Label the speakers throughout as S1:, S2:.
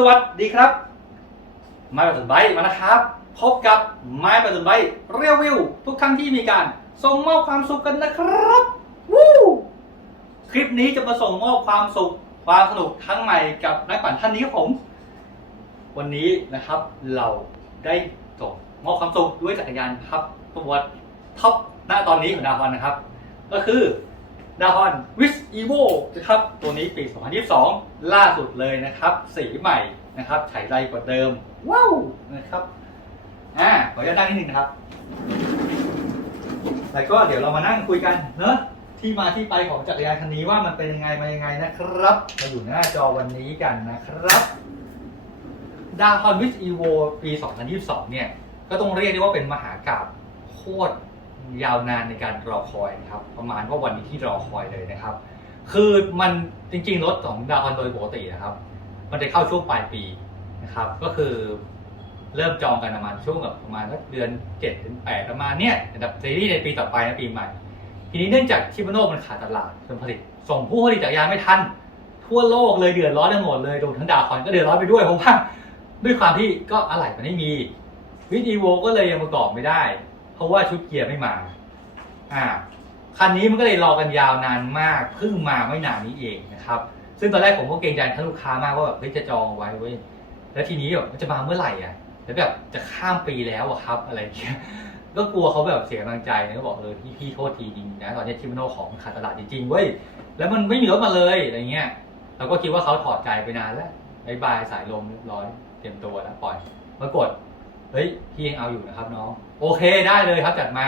S1: สวัสดีครับไม้ประจุใบมานะครับ พบกับไม้ประจุใบเรียวิว ทุกครั้งที่มีการส่งมอบความสุขกันนะครับวู้คลิปนี้จะมาส่งมอบความสุขความสนุกครั้งใหม่กับนักปั่นท่านนี้ผม วันนี้นะครับเราได้ส่งมอบความสุขด้วยจักรยานครับตัวท็อปหน้าตอนนี้ของดาวฮอนนะครับ ก็คือดาวฮอนวิสอีโวนะครับ ตัวนี้ปี 2022 ล่าสุดเลยนะครับ สีใหม่ นะครับฉายไรกว่าเดิม ว้าวนะครับอ่าขออนุญาตนั่งนิดนึงนะครับ แล้วก็เดี๋ยวเรามานั่งคุยกันเนอะที่มาที่ไปของจักรยานคันนี้ว่ามันเป็นยังไงมายังไงนะครับ มาอยู่หน้าจอวันนี้กันนะครับดา h อนวิสอีโวปี 2022 เนี่ย ก็ต้องเรียกได้ว่าเป็นมหากาบโคตรยาวนานในการรอคอยนะครับ ประมาณว่าวันนี้ที่รอคอยเลยนะครับ คือมันจริงๆ รถของดาวคอนโดยปกตินะครับ มันจะเข้าช่วงปลายปีนะครับ ก็คือเริ่มจองกันประมาณช่วงแบบประมาณสักเดือน7ถึง8ปประมาณเนี้ยแต่ซีรีส์ในปีต่อไปนะปีใหม่ ทีนี้เนื่องจากชิบาโน่มันขาดตลาดจนผลิต ส่งผู้ผลิตจักยาไม่ทัน ทั่วโลกเลยเดือดร้อนกันหมดเลยรวมทั้งดาวคอนก็เดือดร้อนไปด้วยเพราะว่าด้วยความที่ก็อะไหล่มันไม่มีวิดีโอก็เลยยังประกอบไม่ได้ เพราะว่าชุดเกียร์ไม่มาอ่าคันนี้มันก็เลยรอกันยาวนานมากเพิ่งมาไม่นานนี้เองนะครับ ซึ่งตอนแรกผมก็เกรงใจท่านลูกค้ามากว่าแบบเฮ้ยจะจองไว้เว้ยแล้วทีนี้แบบมันจะมาเมื่อไหร่อะแล้วแบบจะข้ามปีแล้วอะครับอะไรเงี้ยก็กลัวเขาแบบเสียกำลังใจนะก็บอกเออพี่พี่โทษทีจริงนะตอนนี้ชิมโนของขาดตลาดจริงๆเว้ยแล้วมันไม่มีรถมาเลยอะไรเงี้ยเราก็คิดว่าเขาถอดใจไปนานแล้วบายบายสายลมเรียบร้อยเตรียมตัวแล้วปล่อยมากดเฮ้ยพี่ยังเอาอยู่นะครับน้องโอเคได้เลยครับจัดมา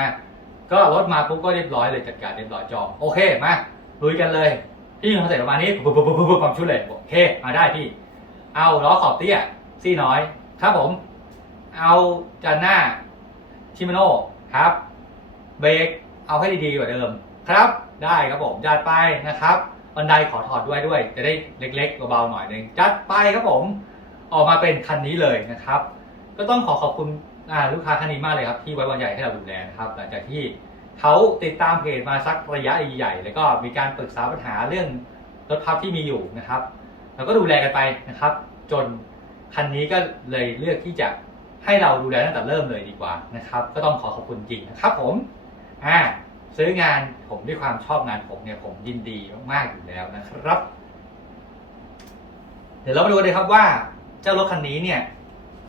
S1: ก็รถมาปุ๊บก็เรียบร้อยเลยจัดการเรียบร้อยจองโอเคมาลุยกันเลย พี่เขาใส่ประมาณนี้ปุ๊บปุ๊บปุ๊บปุ๊บปุ๊บความชุดเลยโอเคมาได้พี่ เอาล้อขอบเตี้ยซี่น้อย ครับผม เอาจานหน้าชิมาโน่ครับ เบรกเอาให้ดีๆกว่าเดิม ครับ ได้ครับผมจัดไปนะครับบันไดขอถอดด้วยด้วย จะได้เล็กๆเบาๆหน่อยหนึงจัดไปครับผม ออกมาเป็นคันนี้เลยนะครับ ก็ต้องขอขอบคุณลูกค้าท่านนี้มากเลยครับที่ไว้วางใจให้เราดูแลนะครับ หลังจากที่ เขาติดตามเพจมาสักระยะใหญ่ๆแล้วก็มีการปรึกษาปัญหาเรื่องรถพับที่มีอยู่นะครับเราก็ดูแลกันไปนะครับ จนคันนี้ก็เลยเลือกที่จะให้เราดูแลตั้งแต่เริ่มเลยดีกว่านะครับ ก็ต้องขอขอบคุณจริงนะครับ ผมอ่าซื้องานผมด้วยความชอบงานผมเนี่ยผมยินดีมากๆอยู่แล้วนะครับ เดี๋ยวเรามาดูกันเลยครับว่าเจ้ารถคันนี้เนี่ย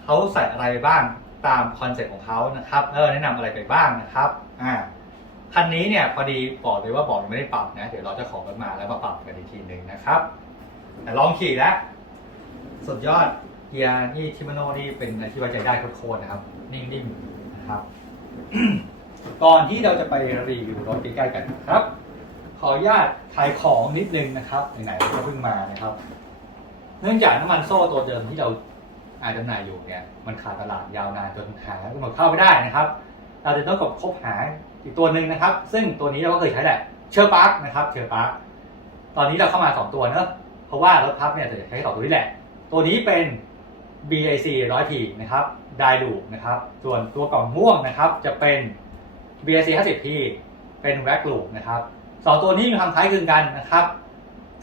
S1: เขาใส่อะไรไปบ้างตามคอนเซ็ปต์ของเขานะครับเออแนะนำอะไรไปบ้างนะครับอ่า คันนี้เนี่ยพอดีบอกเลยว่าบอกยังไม่ได้ปรับนะ เดี๋ยวเราจะขอกันมาแล้วมาปรับกันอีกทีหนึ่งนะครับ แต่ลองขี่แล้วสุดยอดเกียร์ที่ชิมาโน่นี่เป็นอะไรที่ไว้ใจได้โคตรๆนะครับ นิ่มๆนะครับ ก่อนที่เราจะไปรีวิวรถใกล้ๆกันนะครับ ขออนุญาตขายของนิดนึงนะครับไหนๆก็เพิ่งมานะครับ เนื่องจากน้ำมันโซ่ตัวเดิมที่เราอาจจำหน่ายอยู่เนี่ยมันขาดตลาดยาวนานจนหากำหนดเข้าไม่ได้นะครับ เราจะต้องกดคบหาอีกตัวหนึ่งนะครับ ซึ่งตัวนี้เราก็เคยใช้แหละเชอร์ปาร์กนะครับเชอร์ปาร์กตอนนี้เราเข้ามา 2 ตัวเนอะเพราะว่ารถพับเนี่ยจะใช้สองตัวนี้แหละ ตัวนี้เป็น BIC 100P นะครับไดลูนะครับ ส่วนตัวกล่องม่วงนะครับจะเป็น BIC 50P เป็นแว็กลูนะครับสองตัวนี้มีความคล้ายคลึงกันนะครับ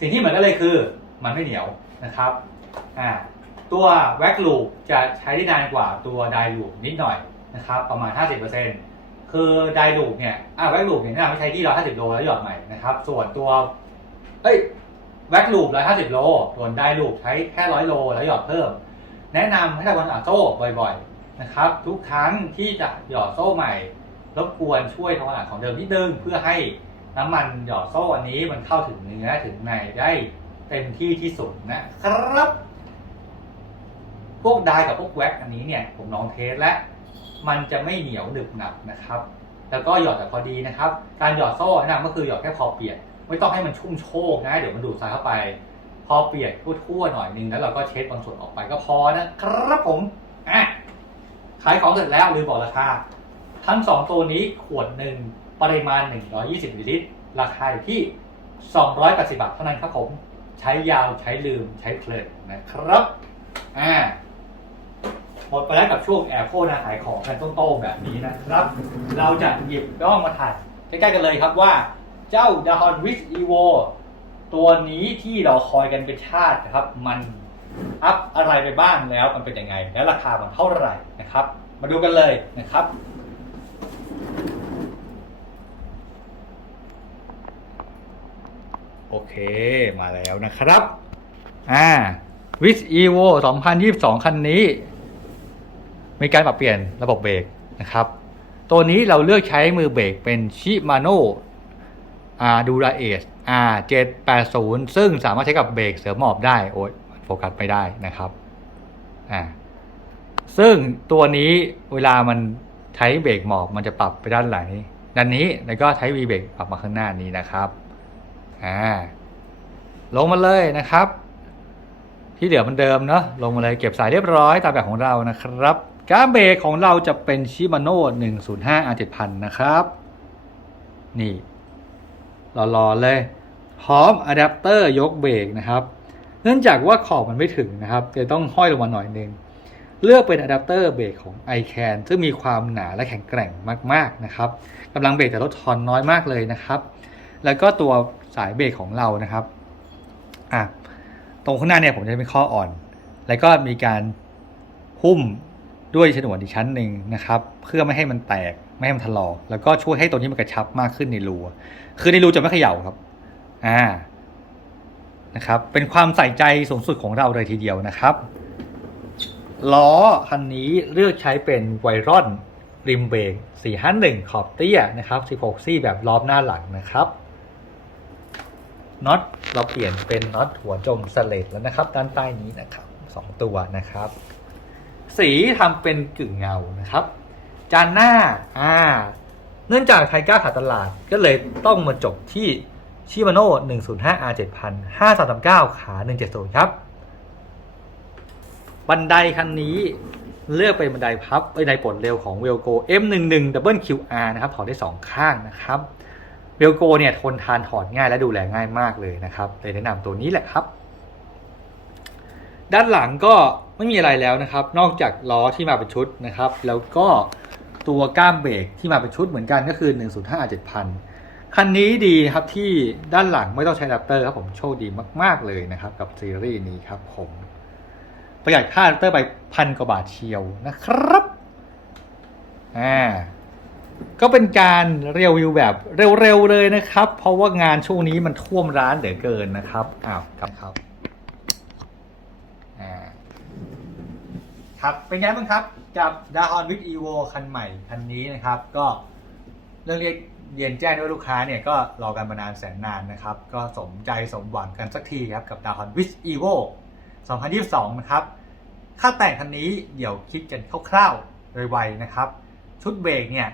S1: สิ่งที่เหมือนกันเลยคือมันไม่เหนียวนะครับอ่าตัวแว็กลูจะใช้ได้นานกว่าตัวไดลูนิดหน่อย นะครับประมาณ 50%คือไดลูเนี่ยอ่าแว็กลูเนี่ยแนะนำให้ใช้ที่150โลแล้วหยอดใหม่นะครับส่วนตัวเอ้ยแว็กลู150โลส่วนไดลูใช้แค่100โลแล้วหยอดเพิ่ม แนะนำให้ทำการหยอดโซ่บ่อยๆนะครับทุกครั้งที่จะหยอดโซ่ใหม่รบกวนช่วยทำความสะอาดของเดิมนิดนึงเพื่อให้น้ำมันหยอดโซ่อันนี้มันเข้าถึงเนื้อถึงในได้เต็มที่ที่สุดนะครับ พวกไดร์กับพวกแว็กอันนี้เนี่ยผมลองเทสแล้ว มันจะไม่เหนียวหนึบหนับนะครับ แล้วก็หยอดแต่พอดีนะครับ การหยอดโซ่แนะนำก็คือหยอดแค่พอเปียก ไม่ต้องให้มันชุ่มโชกนะ เดี๋ยวมันดูดทรายเข้าไป พอเปียกทั่วๆหน่อยนึงแล้วเราก็เช็ดบางส่วนออกไปก็พอนะครับผมอะขายของเสร็จแล้วลืมบอกราคา ทั้ง 2 ตัวนี้ขวดหนึ่งปริมาณ 120มิลลิลิตร ราคาอยู่ที่ 280 บาทเท่านั้นครับผม ใช้ยาวใช้ลืมใช้เพลินนะครับ อ่า หมดไปแล้วกับช่วงแอบโฆษณาขายของกันต้นๆแบบนี้นะครับ เราจะหยิบกล้องมาถ่ายใกล้ๆกันเลยครับว่า เจ้า d a h o n w i s Evo ตัวนี้ที่เราคอยกันเป็นชาตินะครับ มันอัพอะไรไปบ้างแล้วมันเป็นยังไง และราคามันเท่าไหร่นะครับ มาดูกันเลยนะครับโอเคมาแล้วนะครับ อ่าวิสอีโว2022 คันนี้ มีการปรับเปลี่ยนระบบเบรกนะครับ ตัวนี้เราเลือกใช้มือเบรกเป็นชิมาโน่อาดูราเอสอา780ซึ่งสามารถใช้กับเบรกเสือหมอบได้โอ้ยโฟกัสไม่ได้นะครับอ่าซึ่งตัวนี้เวลามันใช้เบรกหมอบมันจะปรับไปด้านไหนด้านนี้แล้วก็ใช้วีเบรกปรับมาข้างหน้านี้นะครับอ่าลงมาเลยนะครับ ที่เหลือเหมันเดิมเนาะลงมาเลยเก็บสายเรียบร้อยตามแบบของเรานะครับ การเบรกของเราจะเป็นชิมาโน่105 R 7000 นะครับ นี่รอๆเลย พร้อมอะแดปเตอร์ยกเบรกนะครับ เนื่องจากว่าขอบมันไม่ถึงนะครับจะต้องห้อยลงมาหน่อยนึง เลือกเป็นอะแดปเตอร์เบรกของ iCan ซึ่งมีความหนาและแข็งแกร่งมากๆนะครับกำลังเบรกแต่ลดทอนน้อยมากเลยนะครับ แล้วก็ตัวสายเบรกของเรานะครับอะตรงข้างหน้าเนี่ยผมจะเป็นข้ออ่อน แล้วก็มีการหุ้ม ด้วยฉนวนอีกชั้นหนึ่งนะครับ เพื่อไม่ให้มันแตกไม่ให้มันถลอกแล้วก็ช่วยให้ตัวนี้มันกระชับมากขึ้นในรูคือในรูจะไม่เขย่าครับ อ่านะครับ เป็นความใส่ใจสูงสุดของเราเลยทีเดียวนะครับล้อคันนี้เลือกใช้เป็นไวรอนริมเบรก451 ขอบเตี้ยนะครับ16ซี่แบบรอบหน้าหลังนะครับน็อตเราเปลี่ยนเป็นน็อตหัวจมสเลดแล้วนะครับ ด้านใต้นี้นะครับสองตัวนะครับ สีทำเป็นกึ่งเงานะครับ จานหน้าอ่าเนื่องจากไทก้าขาดตลาดก็เลยต้องมาจบที่ชิมาโน่105 R 7000 5339 ขา 170 ครับ บันไดคันนี้เลือกเป็นบันไดพับบันไดปลดเร็วของ w e l c o M11 Double QR นะครับ ถอดได้ 2 ข้างนะครับเวลโกเนี่ยทนทานถอดง่ายและดูแลง่ายมากเลยนะครับเลยแนะนำตัวนี้แหละครับ ด้านหลังก็ ไม่มีอะไรแล้วนะครับ นอกจากล้อที่มาเป็นชุดนะครับ แล้วก็ตัวก้ามเบรกที่มาเป็นชุดเหมือนกันก็คือ 105 7000 คันนี้ดีครับที่ด้านหลังไม่ต้องใช้อะแดปเตอร์ครับผมโชคดีมาก ๆ เลยนะครับ กับซีรีส์นี้ครับผม ประหยัดค่าอะแดปเตอร์ไปพันกว่าบาทเชียวนะครับอ่าก็เป็นการรีวิวแบบเร็วๆเลยนะครับ เพราะว่างานช่วงนี้มันท่วมร้านเหลือเกินนะครับอ้าวครับครับอ่า ครับ เป็นไงบ้างครับ กับดาฮอนวิกอีโวคันใหม่คันนี้นะครับ ก็เรื่องเรียกเรียนแจ้งด้วยลูกค้าเนี่ยก็รอกันมานานแสนนานนะครับ ก็สมใจสมหวังกันสักทีครับ กับดาฮอนวิกอีโว2022 นะครับ ค่าแต่งคันนี้เดี๋ยวคิดกันคร่าวๆโดยไวนะครับ ชุดเบรกเนี่ย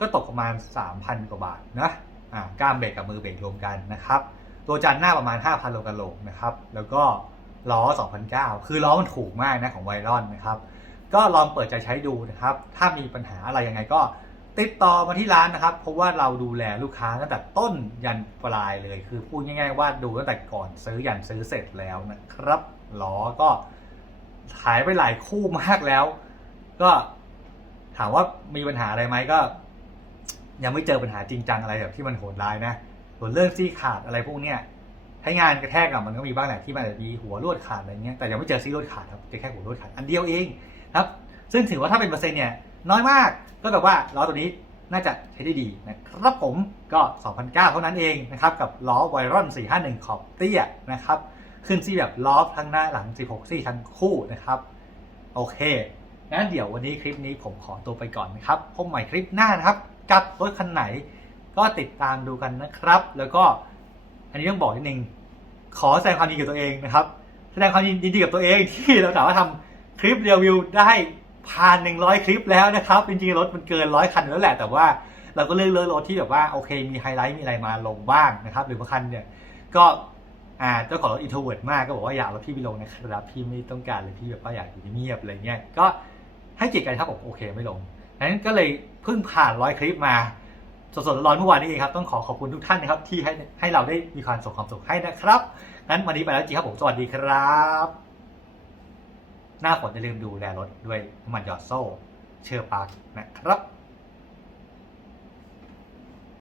S1: ก็ตกประมาณ 3,000 กว่าบาทนะอ่าก้ามเบรกกับมือเบรกรวมกันนะครับ ตัวจานหน้าประมาณ 5,000โลกันโลนะครับ แล้วก็ ล้อ 2,009 คือล้อมันถูกมากนะของไวรอนนะครับ ก็ลองเปิดใจใช้ดูนะครับ ถ้ามีปัญหาอะไรยังไงก็ติดต่อมาที่ร้านนะครับ เพราะว่าเราดูแลลูกค้าตั้งแต่ต้นยันปลายเลย คือพูดง่าย ๆ ว่าดูตั้งแต่ก่อนซื้อยันซื้อเสร็จแล้วนะครับล้อก็ขายไปหลายคู่มากแล้ว ก็ถามว่ามีปัญหาอะไรไหมก็ ยังไม่เจอปัญหาจริงจังอะไรแบบที่มันโหดร้ายนะส่วนเรื่องซี่ขาดอะไรพวกเนี้ย ให้งานกระแทกอะมันก็มีบ้างแหละที่มันอาจจะมีหัวลวดขาดอะไรเงี้ยแต่ยังไม่เจอซี่ลวดขาดครับเจอแค่หัวลวดขาดอันเดียวเองครับซึ่งถือว่าถ้าเป็นเปอร์เซ็นต์เนี่ยน้อยมากก็แบบว่าล้อตัวนี้น่าจะใช้ได้ดีนะครับผมก็ 2,009 เท่านั้นเองนะครับกับล้อไวรอน451 ขอบเตี้ยนะครับขึ้นซี่แบบล้อทั้งหน้าหลัง 16 ซี่ทั้งคู่นะครับโอเคงั้นเดี๋ยววันนี้คลิปนี้ผมขอตัวไปก่อนนะครับพบใหม่คลิปหน้านะครับกับรถคันไหนก็ติดตามดูกันนะครับ แล้วก็ อันนี้ต้องบอกนิดนึงขอแสดงความยินดีกับตัวเองนะครับ แสดงความยินดีกับตัวเองที่เราสามารถทำคลิปรีวิวได้ผ่าน100คลิปแล้วนะครับ จริงๆรถมันเกินร้อยคันแล้วแหละ แต่ว่าเราก็เลือกเลือกรถที่แบบว่าโอเค มีไฮไลท์มีอะไรมาลงบ้างนะครับ หรือบางคันเนี่ยก็อ่าเจ้าของรถอินโทรเวิร์ดมากก็บอกว่าอยากรถพี่ไปลงนะครับพี่ไม่ต้องการเลยพี่แบบว่าอยากอยู่เงียบๆอะไรเงี้ยก็ให้เกียรติกันครับผมโอเคไม่ลงนั้นก็เลยเพิ่งผ่านร้อยคลิปมา สดๆร้อนเมื่อวานนี้เองครับ ต้องขอขอบคุณทุกท่านนะครับ ที่ให้ให้เราได้มีความสุขความสุขให้นะครับงั้นวันนี้ไปแล้วจีครับผมสวัสดีครับ หน้าฝนอย่าลืมดูแลรถด้วยน้ำมันหยอดโซ่ เชอร์ปาร์นะครับ